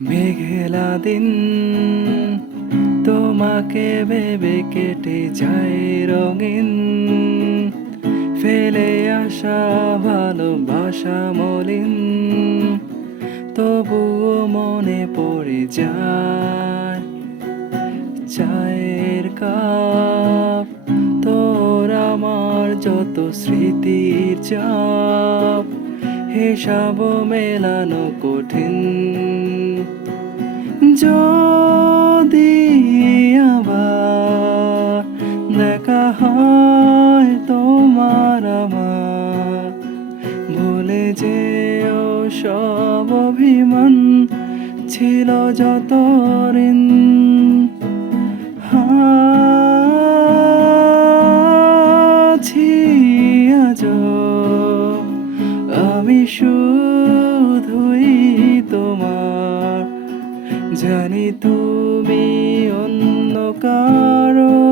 মেঘেলা দিন তোমাকে ভেবে কেটে যায় রঙিন, ফেলে আসা ভালোবাসা মলিন, তবুও মনে পড়ে যায় চায়ের কাপ। তোর আমার যত স্মৃতির চাপ, হিসাব মেলানো কঠিন। যদি আবার দেখা হয় তোমার আমার, ভুলে যেও সব অভিমান, ছিল যত ঋণ। আছি আজও আমি শুধুই তোমার, জানি তুমি অন্য কারো।